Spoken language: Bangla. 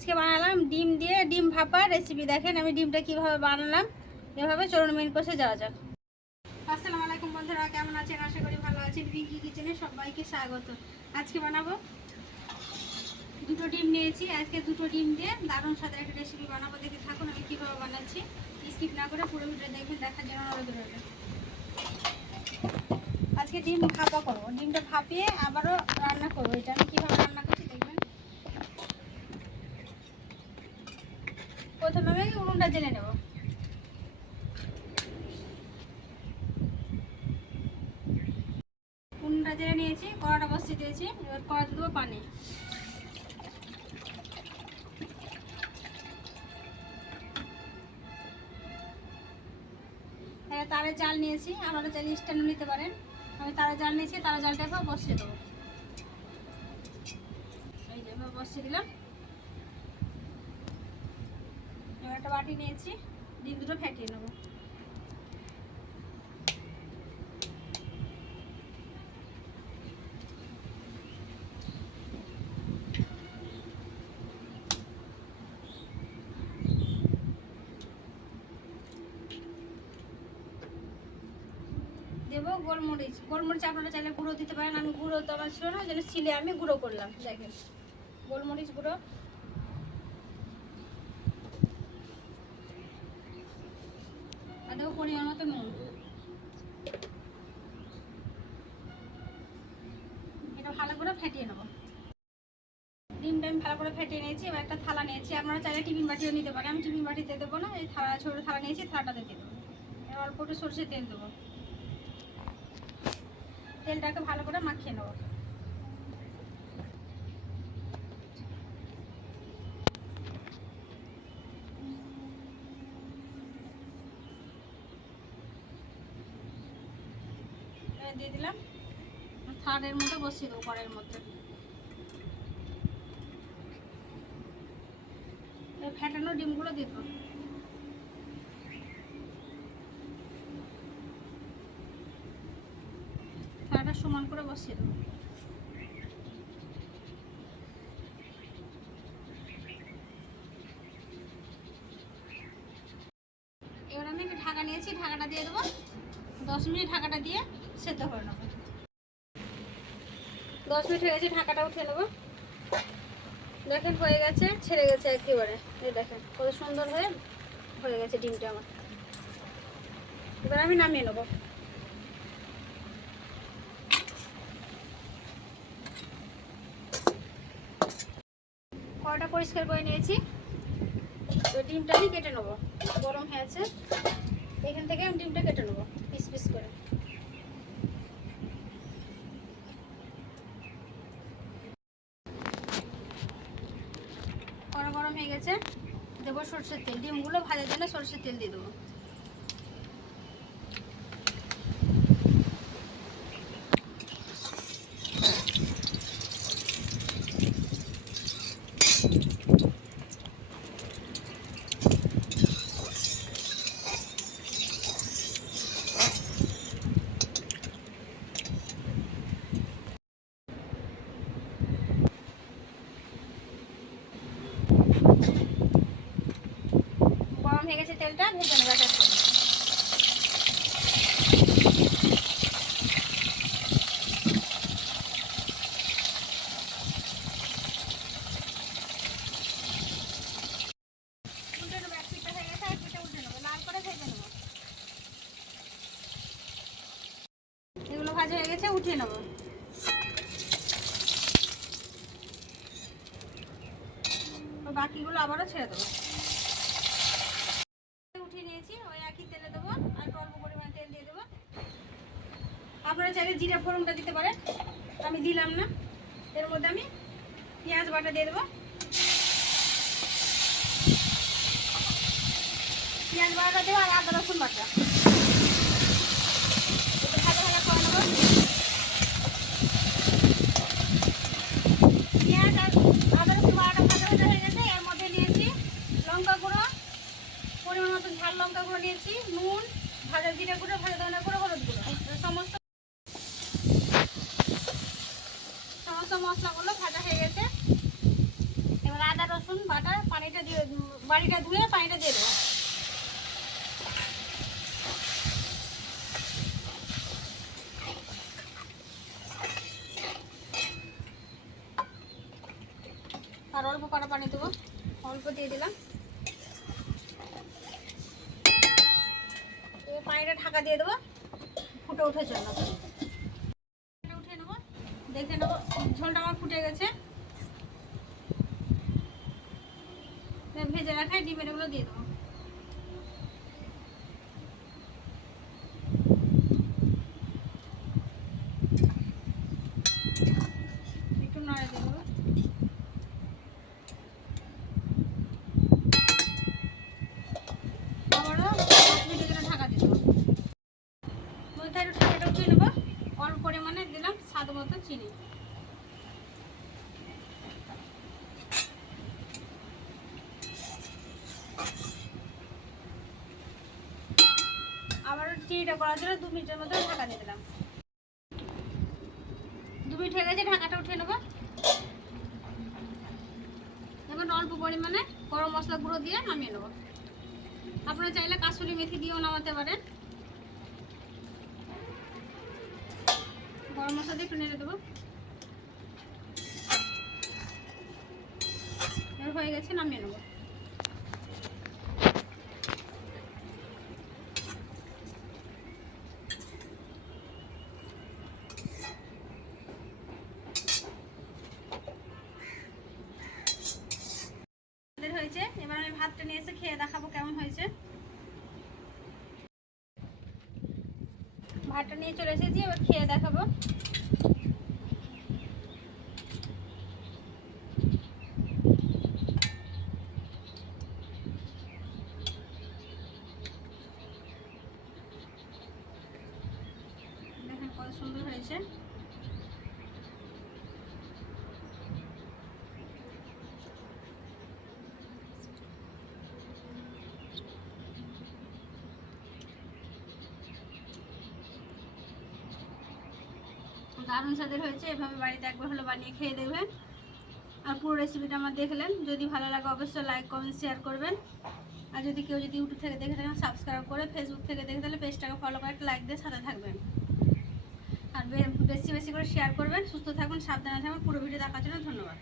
আজকে বানালাম ডিম দিয়ে ডিম ভাপা রেসিপি দেখেন আমি ডিমটা কীভাবে বানালাম, এভাবে চরণ মেন কষে যাওয়া যাক। আসসালামু আলাইকুম বন্ধুরা, কেমন আছেন? আশা করি ভালো আছেন। পিঙ্কি কিচেনে সবাইকে স্বাগত। আজকে বানাবো দুটো ডিম নিয়েছি। আজকে দুটো ডিম দিয়ে দারুণ সাথে একটা রেসিপি বানাবো। দেখে থাকুন আমি কীভাবে বানাচ্ছি। স্কিপ না করে পুরো ভিডিও দেখবেন, দেখার জন্য অনুরোধ রইল। আজকে ডিম ভাপা করব। ডিমটা ভাপিয়ে আবারও রান্না করব। এটা আমি কীভাবে রান্না করছি দেখবেন প্রথমে আমি উনুনটা জেনে নেব নিয়েছি কড়াটা বসিয়ে দিয়েছি, এবার কড়াতে দেবো পানি। তারের জাল নিয়েছি, আপনারা চাইলে স্ট্যান্ড নিতে পারেন। আমি তারের জাল নিয়েছি, তারা জালটা জালটাকে বসিয়ে দেবো। এই যে এবার বসিয়ে দিলাম। এবার একটা বাটি নিয়েছি, ডিম দুটো ফেটিয়ে নেব দেবো গোলমরিচ গোলমরিচ আপনারা চাইলে গুঁড়ো দিতে পারেন। আমি গুঁড়ো তো আমার ছিল না ওই জন্য ছিলে আমি গুঁড়ো করলাম, দেখেন। গোলমরিচ গুঁড়ো। পরিমাণ মতো নুন। এটা ভালো করে ফেটিয়ে আমি ভালো করে ফেটিয়ে নিয়েছি একটা থালা নিয়েছি। আপনারা চাইলে টিফিন বাটিও নিতে পারেন। আমি বাটিতে দেবো না, এই থালা ছোটো থালা নিয়েছি থালাটাতে দেবো। অল্প একটু সরষের তেল দেবো। তেলটাকে ভালো করে মাখিয়ে নেব। দিয়ে দিলাম। থার্ডের মধ্যে বসিয়ে দেবো কড়াইয়ের মধ্যে। ফ্যাটানো ডিমগুলো দিয়ে দেবো। সমান করে বসিয়ে দেবো। এবার আমি একটা ঢাকা নিয়েছি, ঢাকাটা দিয়ে দেবো। দশ মিনিট ঢাকাটা দিয়ে সেদ্ধ করে নেব। দশ মিনিট হয়ে গেছে, ঢাকাটা উঠে নেব। দেখেন, হয়ে গেছে, ছেড়ে গেছে একেবারে। এই দেখেন, কত সুন্দর হয়ে হয়ে গেছে ডিমটা আমার। এবার আমি নামিয়ে নেব কড়াটা পরিষ্কার করে নিয়েছি। তো ডিমটা আমি কেটে নেব। গরম হয়েছে। এখান থেকে আমি ডিমটা কেটে নেব, পিস পিস করে। গরম হয়ে গেছে। দেবো সরষের তেল। ডিমগুলো ভাজার জন্য সরষের তেল দিয়ে দেবো গরম হয়ে গেছে তেলটা ভেজে নেব এক এক করে। উল্টে নেব, এক পিঠটা হয়ে গেছে, এক পিঠটা উল্টে নেব, করে ভেজে নেব। এগুলো ভাজা হয়ে গেছে উঠিয়ে নেব। বাকিগুলো আবারও ছেড়ে দেবো উঠিয়ে নিয়েছি ওই একই তেলে দেবো আর একটু অল্প পরিমাণে তেল দিয়ে দেবো আপনারা চাইলে জিরা ফোড়নটা দিতে পারেন। আমি দিলাম না। এর মধ্যে আমি পেঁয়াজ বাটা দিয়ে দেবো। পেঁয়াজ বাটা দেবো আর আদা রসুন বাটা একটু ভালো ভালো করে নেব পেঁয়াজ আর আদা রসুন বাটা ভাজা ভাজা হয়ে গেছে এর মধ্যে নিয়েছি লঙ্কা গুঁড়ো পরিমাণ মতো ঝাল লঙ্কা গুঁড়ো নিয়েছি নুন ভাজা জিরা গুঁড়ো ভাজা ধনে গুঁড়ো হলুদ গুঁড়ো সমস্ত সমস্ত মশলাগুলো ভাজা হয়ে গেছে। এবার আদা, রসুন, বাটা, পানিটা দিয়ে, বাড়িটা ধুয়ে পানিটা দিয়ে দেবো। আর অল্প কড়া পানি দেবো। অল্প দিয়ে দিলাম। পানিটা ঢাকা দিয়ে দেবো। ফুটে উঠে জন্য উঠে নেব দেখে নেব ঝোলটা আমার ফুটে গেছে। ভেজে রাখায় ডিমের এগুলো দিয়ে দেবো। একটু নাড়ে দেবো। ঢাকা একটু নেব। অল্প পরিমাণে দিলাম স্বাদ মতো চিনি। চিনিটা করার জন্য দু মিনিটের মতো ঢাকা দিয়ে দিলাম। দু মিনিট হয়ে গেছে, ঢাকাটা উঠিয়ে নেব। এবার অল্প পরিমাণে গরম মশলা গুঁড়ো দিয়ে নামিয়ে নেব। আপনারা চাইলে কাসুরি মেথি দিয়েও নামাতে পারেন। গরম মশলা দিয়ে একটু নেড়ে দেবো। এবার হয়ে গেছে, নামিয়ে নেব আমাদের হয়েছে এবার আমি ভাতটা নিয়ে এসে খেয়ে দেখাবো কেমন হয়েছে। ভাতটা নিয়ে চলে এসেছি, এবার খেয়ে দেখাবো। দেখেন কত সুন্দর হয়েছে। দারুণ স্বাদের হয়েছে, এভাবে বাড়িতে একবার হলো বানিয়ে খেয়ে দেখবেন। আর পুরো রেসিপিটা আমার দেখলেন যদি ভালো লাগে অবশ্যই লাইক কমেন্ট শেয়ার করবেন। আর যদি কেউ যদি ইউটিউব থেকে দেখে থাকেন সাবস্ক্রাইব করে ফেসবুক থেকে দেখে তাহলে পেজটাকে ফলো করে একটা লাইক দিয়ে সাথে থাকবেন। আর বেশি বেশি করে শেয়ার করবেন। সুস্থ থাকুন, সাবধানে থাকুন। পুরো ভিডিও দেখার জন্য ধন্যবাদ।